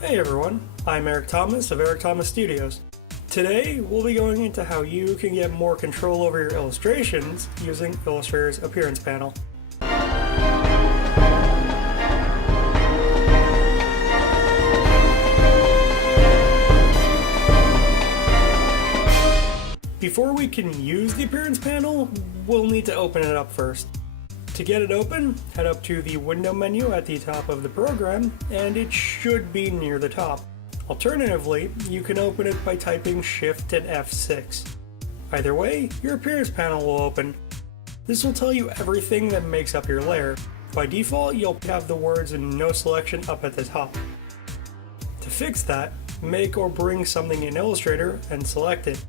Hey everyone, I'm Eric Thomas of Eric Thomas Studios. Today we'll be going into how you can get more control over your illustrations using Illustrator's Appearance panel. Before we can use the Appearance panel, we'll need to open it up first. To get it open, head up to the Window menu at the top of the program, and it should be near the top. Alternatively, you can open it by typing Shift and F6. Either way, your Appearance panel will open. This will tell you everything that makes up your layer. By default, you'll have the words No Selection up at the top. To fix that, make or bring something in Illustrator and select it.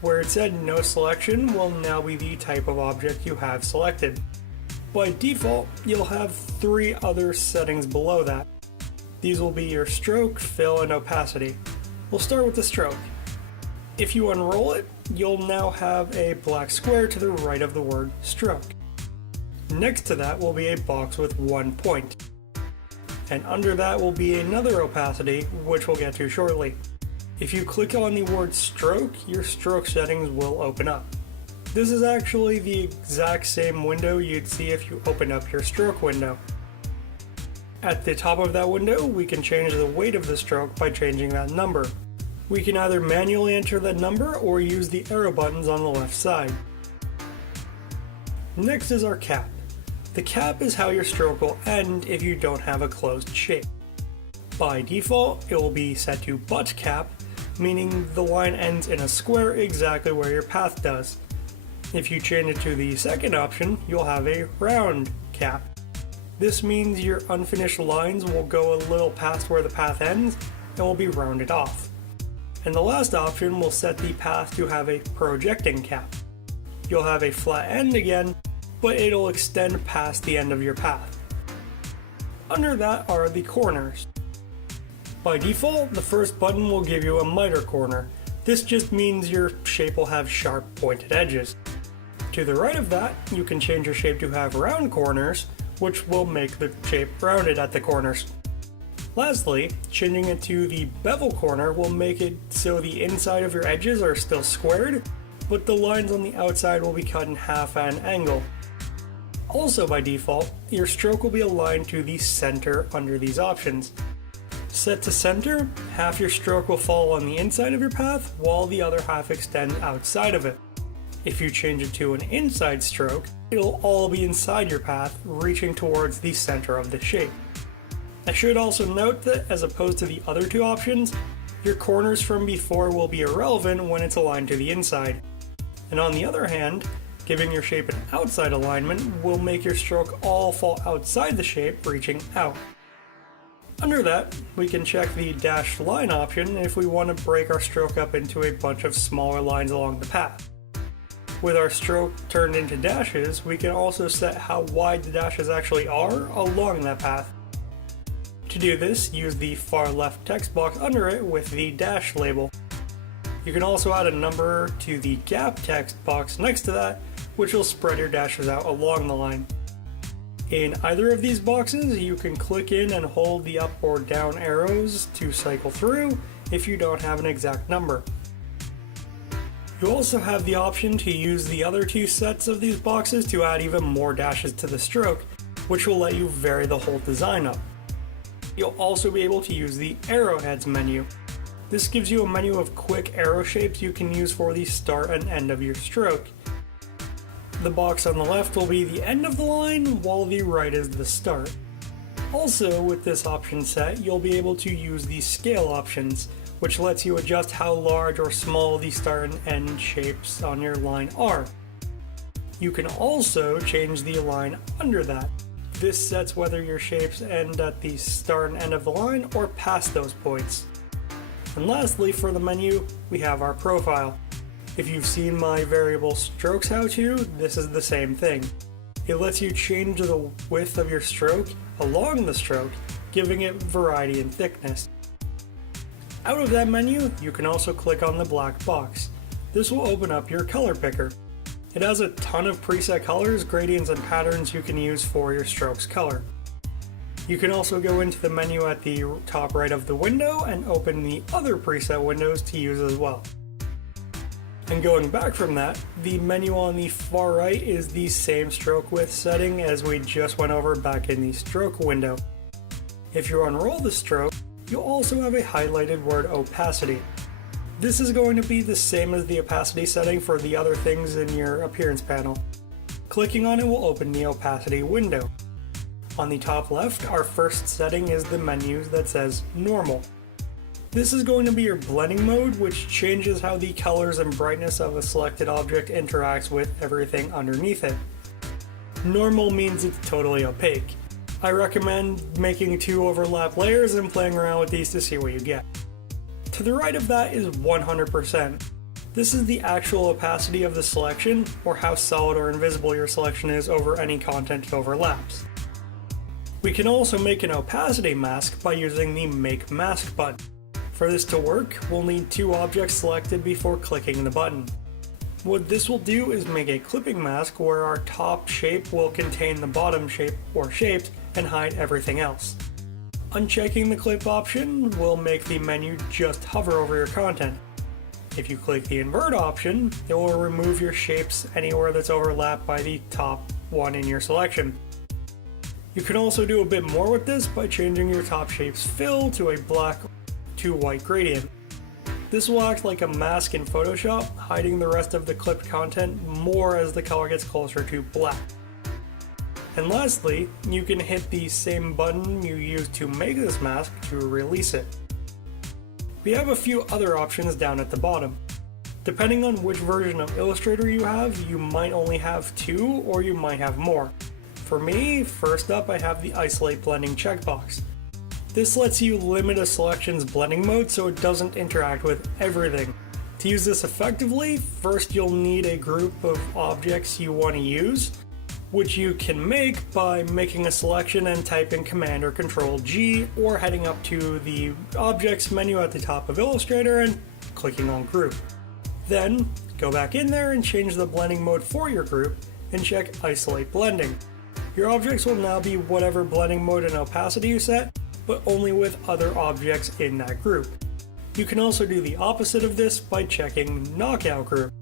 Where it said No Selection will now be the type of object you have selected. By default, you'll have three other settings below that. These will be your stroke, fill, and opacity. We'll start with the stroke. If you unroll it, you'll now have a black square to the right of the word stroke. Next to that will be a box with 1 point. And under that will be another opacity, which we'll get to shortly. If you click on the word stroke, your stroke settings will open up. This is actually the exact same window you'd see if you open up your stroke window. At the top of that window, we can change the weight of the stroke by changing that number. We can either manually enter that number or use the arrow buttons on the left side. Next is our cap. The cap is how your stroke will end if you don't have a closed shape. By default, it will be set to butt cap, meaning the line ends in a square exactly where your path does. If you change it to the second option, you'll have a round cap. This means your unfinished lines will go a little past where the path ends and will be rounded off. And the last option will set the path to have a projecting cap. You'll have a flat end again, but it'll extend past the end of your path. Under that are the corners. By default, the first button will give you a miter corner. This just means your shape will have sharp pointed edges. To the right of that, you can change your shape to have round corners, which will make the shape rounded at the corners. Lastly, changing it to the bevel corner will make it so the inside of your edges are still squared, but the lines on the outside will be cut in half at an angle. Also by default, your stroke will be aligned to the center under these options. Set to center, half your stroke will fall on the inside of your path, while the other half extends outside of it. If you change it to an inside stroke, it'll all be inside your path, reaching towards the center of the shape. I should also note that as opposed to the other two options, your corners from before will be irrelevant when it's aligned to the inside. And on the other hand, giving your shape an outside alignment will make your stroke all fall outside the shape, reaching out. Under that, we can check the dashed line option if we want to break our stroke up into a bunch of smaller lines along the path. With our stroke turned into dashes, we can also set how wide the dashes actually are along that path. To do this, use the far left text box under it with the dash label. You can also add a number to the gap text box next to that, which will spread your dashes out along the line. In either of these boxes, you can click in and hold the up or down arrows to cycle through if you don't have an exact number. You also have the option to use the other two sets of these boxes to add even more dashes to the stroke, which will let you vary the whole design up. You'll also be able to use the arrowheads menu. This gives you a menu of quick arrow shapes you can use for the start and end of your stroke. The box on the left will be the end of the line, while the right is the start. Also, with this option set, you'll be able to use the scale options, which lets you adjust how large or small the start and end shapes on your line are. You can also change the line under that. This sets whether your shapes end at the start and end of the line or past those points. And lastly, for the menu, we have our profile. If you've seen my variable strokes how-to, this is the same thing. It lets you change the width of your stroke along the stroke, giving it variety and thickness. Out of that menu, you can also click on the black box. This will open up your color picker. It has a ton of preset colors, gradients, and patterns you can use for your stroke's color. You can also go into the menu at the top right of the window and open the other preset windows to use as well. And going back from that, the menu on the far right is the same stroke width setting as we just went over back in the stroke window. If you unroll the stroke, you'll also have a highlighted word opacity. This is going to be the same as the opacity setting for the other things in your appearance panel. Clicking on it will open the opacity window. On the top left, our first setting is the menu that says normal. This is going to be your blending mode, which changes how the colors and brightness of a selected object interacts with everything underneath it. Normal means it's totally opaque. I recommend making 2 overlap layers and playing around with these to see what you get. To the right of that is 100%. This is the actual opacity of the selection, or how solid or invisible your selection is over any content it overlaps. We can also make an opacity mask by using the Make Mask button. For this to work, we'll need 2 objects selected before clicking the button. What this will do is make a clipping mask where our top shape will contain the bottom shape or shapes and hide everything else. Unchecking the clip option will make the menu just hover over your content. If you click the invert option, it will remove your shapes anywhere that's overlapped by the top one in your selection. You can also do a bit more with this by changing your top shape's fill to a black to white gradient. This will act like a mask in Photoshop, hiding the rest of the clipped content more as the color gets closer to black. And lastly, you can hit the same button you used to make this mask to release it. We have a few other options down at the bottom. Depending on which version of Illustrator you have, you might only have 2 or you might have more. For me, first up I have the Isolate Blending checkbox. This lets you limit a selection's blending mode so it doesn't interact with everything. To use this effectively, first you'll need a group of objects you want to use, which you can make by making a selection and typing Command or Control G, or heading up to the Objects menu at the top of Illustrator and clicking on Group. Then, go back in there and change the blending mode for your group and check Isolate Blending. Your objects will now be whatever blending mode and opacity you set, but only with other objects in that group. You can also do the opposite of this by checking Knockout Group.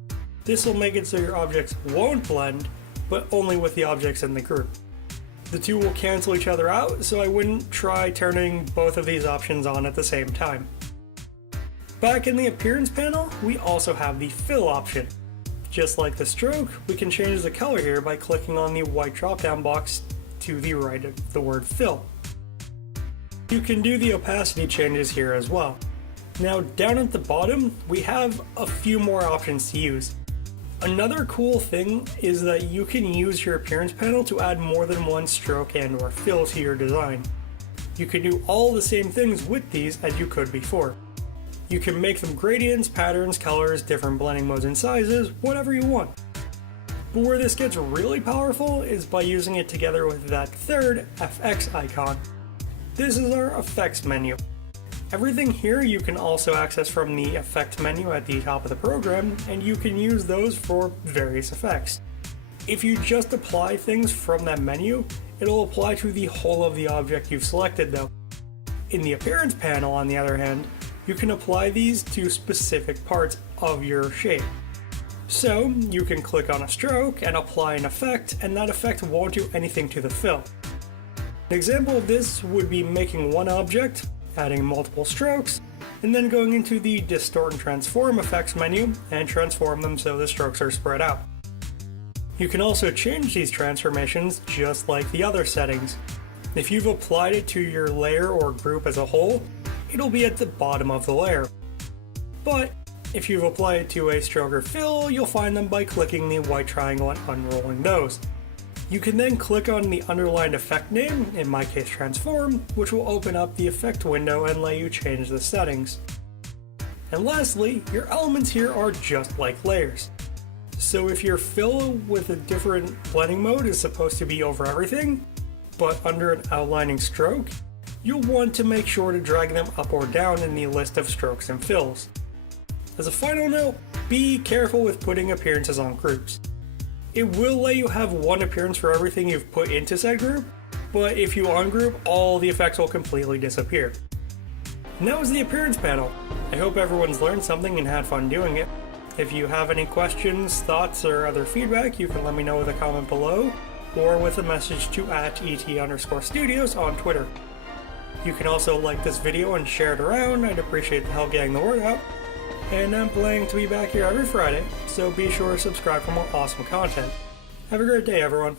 This will make it so your objects won't blend, but only with the objects in the group. The two will cancel each other out, so I wouldn't try turning both of these options on at the same time. Back in the Appearance panel, we also have the Fill option. Just like the stroke, we can change the color here by clicking on the white drop-down box to the right of the word Fill. You can do the opacity changes here as well. Now down at the bottom, we have a few more options to use. Another cool thing is that you can use your Appearance panel to add more than one stroke and or fill to your design. You can do all the same things with these as you could before. You can make them gradients, patterns, colors, different blending modes and sizes, whatever you want. But where this gets really powerful is by using it together with that third FX icon. This is our Effects menu. Everything here you can also access from the Effect menu at the top of the program, and you can use those for various effects. If you just apply things from that menu, it'll apply to the whole of the object you've selected though. In the Appearance panel, on the other hand, you can apply these to specific parts of your shape. So you can click on a stroke and apply an effect, and that effect won't do anything to the fill. An example of this would be making one object, adding multiple strokes, and then going into the Distort and Transform effects menu and transform them so the strokes are spread out. You can also change these transformations just like the other settings. If you've applied it to your layer or group as a whole, it'll be at the bottom of the layer. But if you've applied it to a stroke or fill, you'll find them by clicking the white triangle and unrolling those. You can then click on the underlined effect name, in my case Transform, which will open up the effect window and let you change the settings. And lastly, your elements here are just like layers. So if your fill with a different blending mode is supposed to be over everything, but under an outlining stroke, you'll want to make sure to drag them up or down in the list of strokes and fills. As a final note, be careful with putting appearances on groups. It will let you have one appearance for everything you've put into said group, but if you ungroup, all the effects will completely disappear. Now is the appearance panel. I hope everyone's learned something and had fun doing it. If you have any questions, thoughts, or other feedback, you can let me know with a comment below, or with a message to @ET_studios on Twitter. You can also like this video and share it around, I'd appreciate the help getting the word out. And I'm planning to be back here every Friday, so be sure to subscribe for more awesome content. Have a great day, everyone.